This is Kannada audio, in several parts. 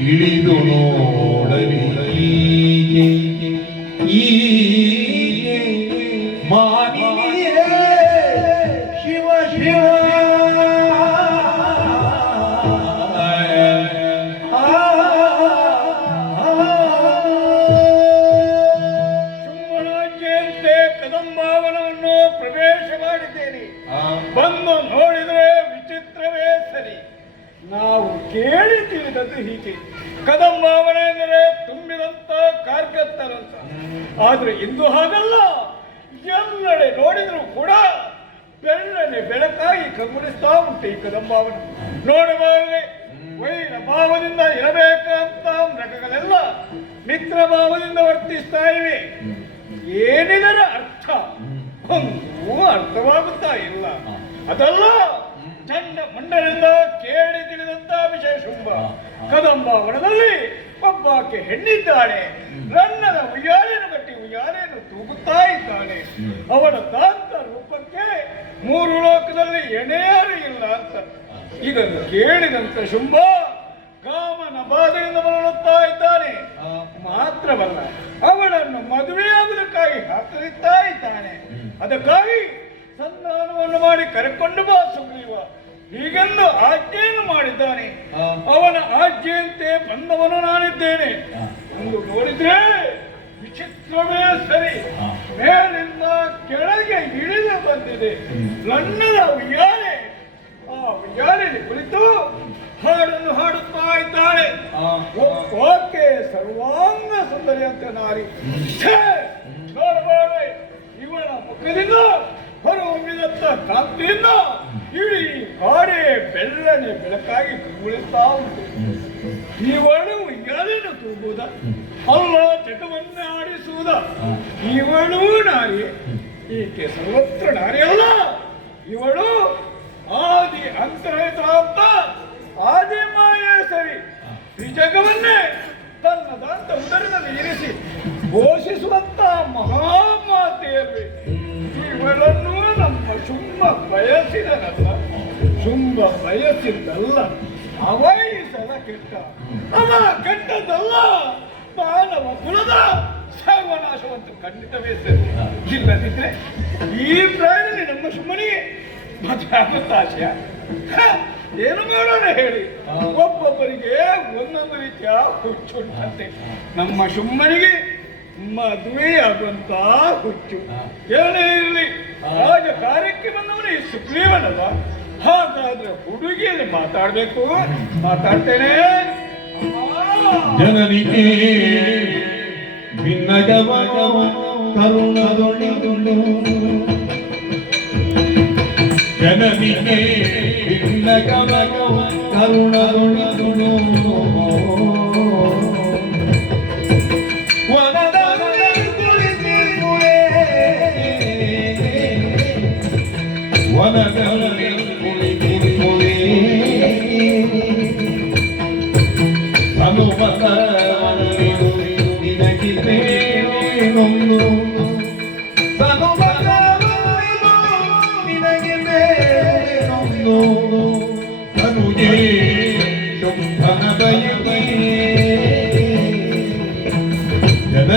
ಇಳಿದು ನೋಡಲಿ. ಹೀಗೆ. ಆದ್ರೆ ಇಂದು ಹಾಗಲ್ಲ. ಎಲ್ಲೆಡೆ ನೋಡಿದರೂ ಕೂಡ ಬೆಳ್ಳನೆ ಬೆಳಕಾಗಿ ಕಂಗೊಳಿಸ್ತಾ ಉಂಟು ಈ ಕದಂಬಾವನ. ನೋಡಬಾರದೆ ವೈರ ಭಾವದಿಂದ ಇರಬೇಕಂತ ಮೃಗಗಳೆಲ್ಲ ಮಿತ್ರ ಭಾವದಿಂದ ವರ್ತಿಸ್ತಾ ಇವೆ. ಏನಿದರ ಅರ್ಥ? ಒಂದು ಅರ್ಥವಾಗುತ್ತಾ ಇಲ್ಲ. ಅದಲ್ಲ ಚಂಡ ಮಂಡಲಿಂದ ಕೇಳಿ ತಿಳಿದಂತ ಶುಂಭ ಕದಂಬಾವನದಲ್ಲಿ ಒಬ್ಬಾಕೆ ಹೆಣ್ಣಿದ್ದಾಳೆ. ರನ್ನದ ಉಯ್ಯಾಲೆಯನ್ನು ಕಟ್ಟಿ ಇದ್ದಾನೆ. ಅವನ ಕಾಂತ ರೂಪಕ್ಕೆ ಮೂರು ಲೋಕದಲ್ಲಿ ಎಣೆಯಾರು ಇಲ್ಲ ಅಂತ. ಇದನ್ನು ಕೇಳಿದಂತ ಶುಂಭ ಕಾಮನ ಬಾಧೆಯಿಂದ ಬರಳುತ್ತಾ ಇದ್ದಾನೆ. ಮಾತ್ರವಲ್ಲ ಅವಳನ್ನು ಮದುವೆಯಾಗುವುದಕ್ಕಾಗಿ ಹಾಕಲಿತ್ತಾ ಇದ್ದಾನೆ. ಅದಕ್ಕಾಗಿ ಸಂಧಾನವನ್ನು ಮಾಡಿ ಕರೆಕೊಂಡು ಬಾ ಸುಗ್ರೀವ. ಹೀಗೆಂದು ಆಜ್ಞೆಯನ್ನು ಮಾಡಿದ್ದಾನೆ. ಅವನ ಆಜ್ಞೆಯಂತೆ ಬಂದವನು ನಾನಿದ್ದೇನೆ. ಎಂದು ನೋಡಿದ್ರೆ ವಿಚಿತ್ರವೇ ಸರಿ ಮೇಲಿಂದ ಕೆಳಗೆ ಇಳಿದು ಬಂದಿದೆ. ಲಂಡನ ಉಯ್ಯಾಲೆ ಆ ಉಯ್ಯಾಲೆಯಲ್ಲಿ ಕುಳಿತು ಹಾಡನ್ನು ಹಾಡುತ್ತಾ ಇದ್ದಾಳೆ. ಓಕೆ ಸರ್ವಾಂಗ ಸುಂದರಿ ಅಂತ ನಾರಿ! ನೋಡಬಾರೆ ಇವಳ ಮುಖದಿಂದ ಹೊರಹೊಮ್ಮಿದಂತ ಕಾಂತಿಯಿಂದ ಇಡೀ ಕಾಡೆ ಬೆಳ್ಳನೆ ಬೆಳಕಾಗಿ ಕುಳಿತಾ ಉಂಟು. ಇವಳು ಉಯ್ಯಾಲೆಯನ್ನು ತೂಗುವುದ ಅಲ್ಲ ಆಡಿಸುವುದ ಇವಳು ನಾರಿ. ಈಕೆ ಸರ್ವತ್ರ ನಾರಿ ಅಲ್ಲ ಇವಳು ಆದಿ ಅಂತರಾಯಿತಾಪ್ತ ಅಂತ ಆದಿ ಮಾಯ ಸರಿ. ಈ ತನ್ನ ದಂತ ಉದರದಲ್ಲಿ ಇರಿಸಿ ಘೋಷಿಸುವಂತ ಮಹಾಮಾತೆಯಲ್ಲಿ ಇವಳನ್ನು ನಮ್ಮ ಶುಂಭ ಬಯಸಿದನಲ್ಲ. ಶುಂಭ ಬಯಸಿದ್ದಲ್ಲ. ಅವೈಸಲ ಕೆಟ್ಟ. ಅವ ಕೆಟ್ಟದಲ್ಲ ಮಾನವ ಕುಲದ ಸರ್ವನಾಶವಂತೂ ಖಂಡಿತವೇ ಸರಿ. ಇಲ್ಲದಿದ್ರೆ ಈ ಪ್ರಾಣಿ ನಮ್ಮ ಆಗುತ್ತಾ ಆಶಯ? ಏನು ಮಾಡೋಣ ಹೇಳಿ? ಒಬ್ಬೊಬ್ಬರಿಗೆ ಒಂದೊಂದು ರೀತಿಯ ಹುಚ್ಚುಂಟಂತೆ. ನಮ್ಮ ಶುಮ್ಮನಿಗೆ ಮದುವೆ ಆದಂತ ಹುಚ್ಚು. ಏನೇ ಇರಲಿ. ರಾಜ ಕಾರ್ಯಕ್ಕೆ ಬಂದವನೇ ಸುಗ್ರೀವನಲ್ಲ. ಹಾಗಾದ್ರೆ ಹುಡುಗಿಯಲ್ಲಿ ಮಾತಾಡ್ಬೇಕು. ಮಾತಾಡ್ತೇನೆ. ಜನನಿಗೆ ജനമിന്നേ കരുണ കരുണ തൊഴിലുള്ളൂ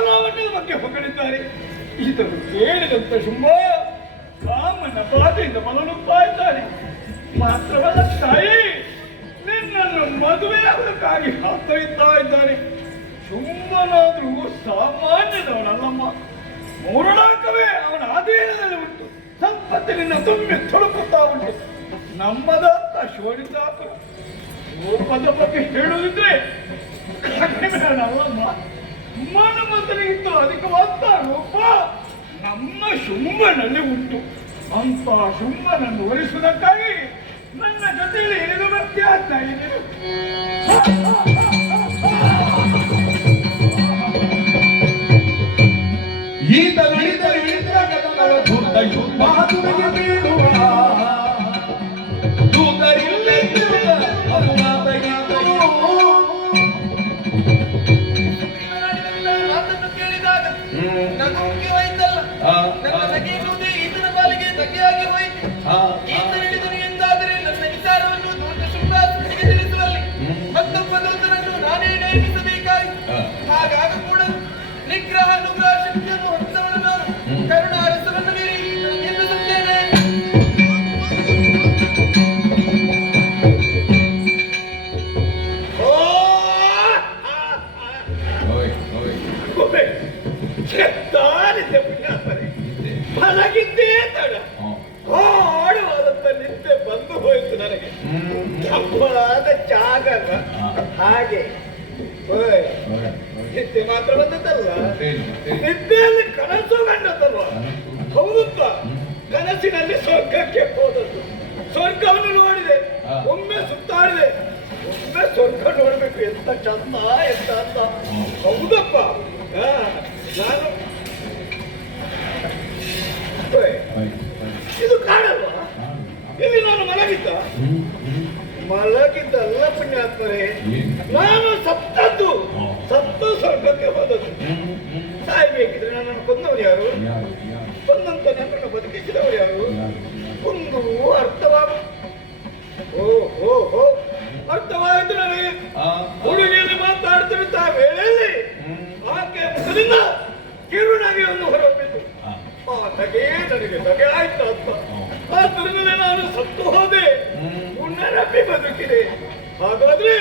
ಋತ್ಫಲಾವನ್ನದ ಬಗ್ಗೆ ಹೊಗಳಿದ್ದಾರೆ. ಇದನ್ನು ಕೇಳಿದಂತ ಶುಂಭ ಕಾಮನ ಬಾಧೆಯಿಂದ ಇದ್ದಾನೆ ಮಾತ್ರವಲ್ಲ ತಾಯಿ, ನಿನ್ನನ್ನು ಮದುವೆಯಾಗಲಿಕ್ಕಾಗಿ ಹಾತೊಯ್ತಾ ಇದ್ದಾನೆ. ಶುಂಭನಾದ್ರೂ ಸಾಮಾನ್ಯದವನಲ್ಲಮ್ಮ. ಮೂರುಣಾಂಕವೇ ಅವನ ಅಧೀನದಲ್ಲಿ ಉಂಟು. ನಿನ್ನ ತುಂಬಿ ತೊಳಕುತ್ತಾ ಉಂಟು. ನಮ್ಮದಂತ ಶೋಣಿತಾಪುರ ರೂಪದ ಬಗ್ಗೆ ಹೇಳುವುದಿದ್ರೆ ಕಡಿಮೆನಲ್ಲಮ್ಮ ಮನಮಂತನಿಗಿಂತ ಅಧಿಕವಾದ ರೂಪ ನಮ್ಮ ಶುಂಭನಲ್ಲಿ ಉಂಟು ಅಂತ ಶುಂಭನನ್ನು ಒಲಿಸುವುದಕ್ಕಾಗಿ ನನ್ನ ಜೊತೆಯಲ್ಲಿ ಇಳಿದು ಬರ್ತೀಯ ಅಂತ ನೀನು. ಈತ ಮತ್ತೇನು, ಮತ್ತೇನು? ನಿದ್ದೆಯಲ್ಲಿ ಕನಸು ಕಂಡದ್ದಲ್ವ? ಕನಸು? ಹೌದಪ್ಪ. ಕನಸಿನಲ್ಲಿ ಸ್ವರ್ಗಕ್ಕೆ ಹೋದದ್ದು. ಸ್ವರ್ಗವನ್ನು ನೋಡಿದೆ. ಒಮ್ಮೆ ಸುತ್ತಾಡಿದೆ. ಒಮ್ಮೆ ಸ್ವರ್ಗ ನೋಡ್ಬೇಕು. ಎಂತ ಚಂದ ಎಂತ ಅಂತ ಹೌದಪ್ಪ. ನಾನು. ಇದು ಕಾಣಲ್ವಾ ಇಲ್ಲಿ ನಾನು ಮಲಗಿದ್ದ. ಮಲಗಿದ್ದಲ್ಲ ಪುಣ್ಯಾತ್ಮರೇ. ನಾನು ಸತ್ತದ್ದು. ಸ್ವರ್ಗಕ್ಕೆ ಹೋದದ್ದು. ಸಾಯ್ಬೇಕಿದ್ರೆ ನನ್ನನ್ನು ಕೊಂದವರು ಯಾರು? ಕೊಂದಂತ ನನ್ನನ್ನು ಬದುಕಿಸಿದವರು ಯಾರು? ಒಂದು ಅರ್ಥವಾಗ ಓ ಹೋ ಹೋ. ಅರ್ಥವಾಯಿತು ನನಗೆ. ಆ, ಹುಡುಗಿಯಲ್ಲಿ ಮಾತಾಡ್ತಿರುತ್ತ ವೇಳೆಯಲ್ಲಿ ಆಕೆ ಮುಖದಿಂದ ಕಿರುಣಗೆ ಹೊರಬಿದ್ದು ಹೊರಬಿತ್ತು ಆ. ನಗೆ ನನಗೆ ನಗೆ ಆಯ್ತು ಅಂತ ಆ ತುರುವಿನಲ್ಲಿ ನಾನು ಸತ್ತು ಹೋದೆ. ಪುನರಪ್ಪಿ ಬದುಕಿದೆ. ಹಾಗಾದ್ರೆ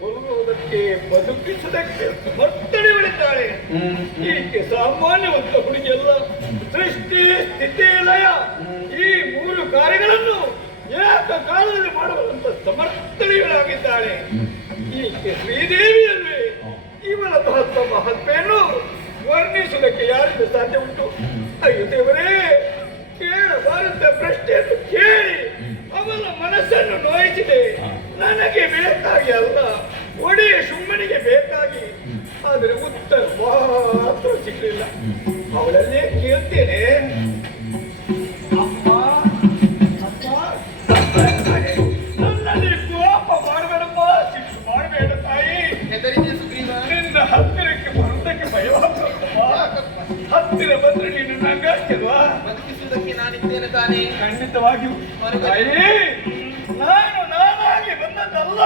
ಕೊಲ್ಲುವುದಕ್ಕೆ ಬದುಕಿಸುವುದಕ್ಕೆ ಹ್ಮ್. ಈಕೆ ಸಾಮಾನ್ಯವಂತ ಹುಡುಗಿಯಲ್ಲ ಸೃಷ್ಟಿ ಸ್ಥಿತಿ ಲಯ ಈ ಮೂರು ಕಾರ್ಯಗಳನ್ನು ಏಕ ಕಾಲದಲ್ಲಿ ಮಾಡುವಂತ ಸಮರ್ಥನೆಗಳಾಗಿದ್ದಾಳೆ ಈಕೆ ಶ್ರೀದೇವಿಯಲ್ಲಿ ಇವಳ ಮಹತ್ವ ಮಹತ್ವೆಯನ್ನು ವರ್ಣಿಸುವುದಕ್ಕೆ ಯಾರಿಂದ ಸಾಧ್ಯ ಉಂಟು? ಅಯ್ಯೋ ದೇವರೇ ಕೇಳಬಾರದ ಪ್ರಶ್ನೆಯನ್ನು ಕೇಳಿ ಅವನ ಮನಸ್ಸನ್ನು ನೋಯಿಸಿದೆ. ನನಗೆ ಬೇಕಾಗಿ ಅಲ್ಲ ಒಡೆಯ ಸುಮ್ಮನಿಗೆ ಬೇಕಾಗಿ ಆದರೆ ಉತ್ತರ ಮಾತ್ರ ಸಿಗಲಿಲ್ಲ. ಅವಳನ್ನೇ ಕೇಳ್ತೇನೆ. ಅಮ್ಮ ನನ್ನಲ್ಲಿ ಕೋಪ ಮಾಡಬೇಡಪ್ಪ ಸಿಟ್ಟು ಮಾಡಬೇಡ ತಾಯಿ. ನಿನ್ನ ಹತ್ತಿರಕ್ಕೆ ಬರುವುದಕ್ಕೆ ಭಯವಾಗ್ತದಪ್ಪ ಯಾಕಪ್ಪ? ಹತ್ತಿರ ಬಂದ್ರೆ ನೀನು ನಂಗಾಗ್ತಲ್ವಾ ಬದುಕಿಸುವುದಕ್ಕೆ ನಾನಿದ್ದೇನೆ ತಾನೇ. ಖಂಡಿತವಾಗಿಯೂ. ತಾಯಿ ನಾನು ನಾನಾಗಿ ಬಂದದ್ದಲ್ಲ.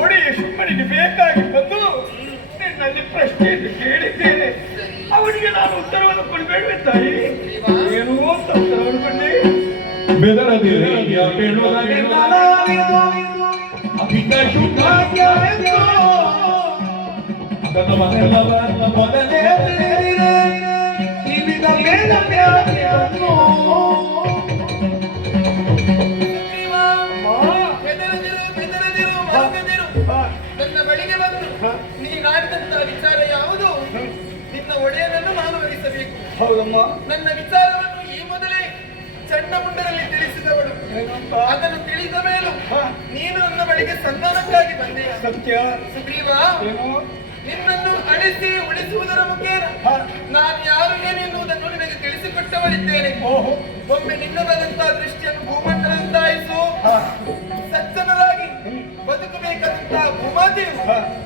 ಒಡೆಯ ಸುಮ್ಮನಿಗೆ ಬೇಕಾಗಿ ಬಂದು ನಿನ್ನಲ್ಲಿ ಪ್ರಶ್ನೆಯನ್ನು ಕೇಳಿದ್ದೇನೆ. ಅವನಿಗೆ ನಾನು ಉತ್ತರವನ್ನು ಕೊಡಬೇಡ್ವೆ ತಾಯಿ. ಏನು ಅಂತ ಉತ್ತರವನ್ನು ಕೊಟ್ಟೆ ಮೊದಲೇ ನನ್ನ ಬಳಿಗೆ ಬಂದು ನೀನಾಡಿದಂತಹ ನೀನಾಡಿದಂತ ವಿಚಾರ ಯಾವುದು? ನಿನ್ನ ಒಡೆಯನನ್ನು ನಾನು ವರಿಸಬೇಕು. ಹೌದಮ್ಮ. ನನ್ನ ವಿಚಾರವನ್ನು ಈ ಮೊದಲೇ ಚಂಡ ಮುಂಡರಲ್ಲಿ ತಿಳಿಸಿದವಳು ಅದನ್ನು ತಿಳಿದ ಮೇಲೂ. ನೀನು ನನ್ನ ಬಳಿಗೆ ಸನ್ಮಾನಕ್ಕಾಗಿ ಬಂದೆ. ಸತ್ಯ? ಸುಗ್ರೀವ ನಿನ್ನನ್ನು ಅಳಿಸಿ ಉಳಿಸುವುದರ ಮುಖೇನ. ನಾನು ಯಾರು ಏನೆನ್ನುವುದನ್ನು ನಿನಗೆ ತಿಳಿಸಿಕೊಟ್ಟವಳಿದ್ದೇನೆ. ಒಮ್ಮೆ ನಿನ್ನದಾದಂತಹ ದೃಷ್ಟಿಯನ್ನು ಭೂಮಂಡಲದಿಂದ ಆಯಿತು ಸಜ್ಜನರಾಗಿ ಬದುಕಬೇಕಾದಂತಹ ಭೂಮಾತೆಯು.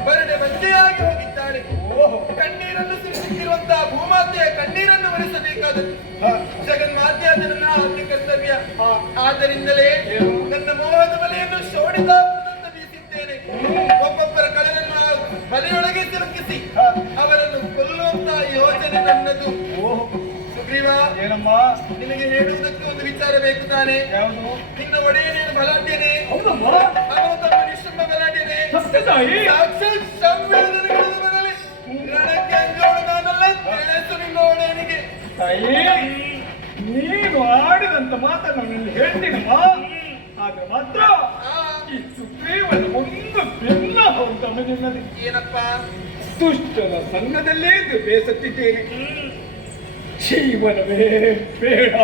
ಬರಡೆ ಬಂದೆಯಾಗಿ ಹೋಗಿದ್ದಾಳೆ. ಓಹೋ. ಕಣ್ಣೀರನ್ನು ಸೃಷ್ಟಿಸಿರುವಂತಹ ಭೂಮಾತೆಯ ಕಣ್ಣೀರನ್ನು ಒರೆಸಬೇಕಾದದ್ದು. ಸತ್ಯ ಆದ್ದರಿಂದಲೇ ನನ್ನ ಮೋಹದ ಬಲೆಯನ್ನು ಶೋಡಿದ ಬೀಸಿದ್ದೇನೆ. ಒಬ್ಬೊಬ್ಬರ ಕಳೆಯನ್ನು ಮನೆಯೊಳಗೆ ಬಲೆಯೊಳಗೆ ಸಿಲುಕಿಸಿ ಅವರನ್ನು ಕೊಲ್ಲುವಂತಹ ಯೋಜನೆ ನನ್ನದು. ಸುಗ್ರೀವ ಏನಮ್ಮ? ನಿನಗೆ ಹೇಳುವುದಕ್ಕೆ ಒಂದು ವಿಚಾರ ಬೇಕು ತಾನೆ. ಯಾವುದು? ನಿನ್ನ ಒಡೆಯನೇನು ಬಲಾಢ್ಯನೇ? ಹೌದಮ್ಮ. ಸತ್ಯತಾಯಿ ಸಾಕ್ಷಾತ್ ಸಂವೇದನೆಗಳು ಬರಲಿ ರಣಕ್ಕೆ ಅಂಜೋಳು ನಾನಲ್ಲ ತಿಳಿಸು ತಾಯಿ ನೀನು ಆಡಿದಂತ ಮಾತನ್ನು ನಾನು ಹೇಳ್ತೀನಮ್ಮ ಆದ್ರೆ ಮಾತ್ರ ಈ ಸುಗ್ರೀವನ ಒಂದು ಭಿನ್ನ ಹೊಂದಮ ನಿನ್ನದು ಏನಪ್ಪ ದುಷ್ಟನ ಸಂಘದಲ್ಲೇ ಬೇಸತ್ತಿದ್ದೇನೆ ಜೀವನವೇ ಬೇಡ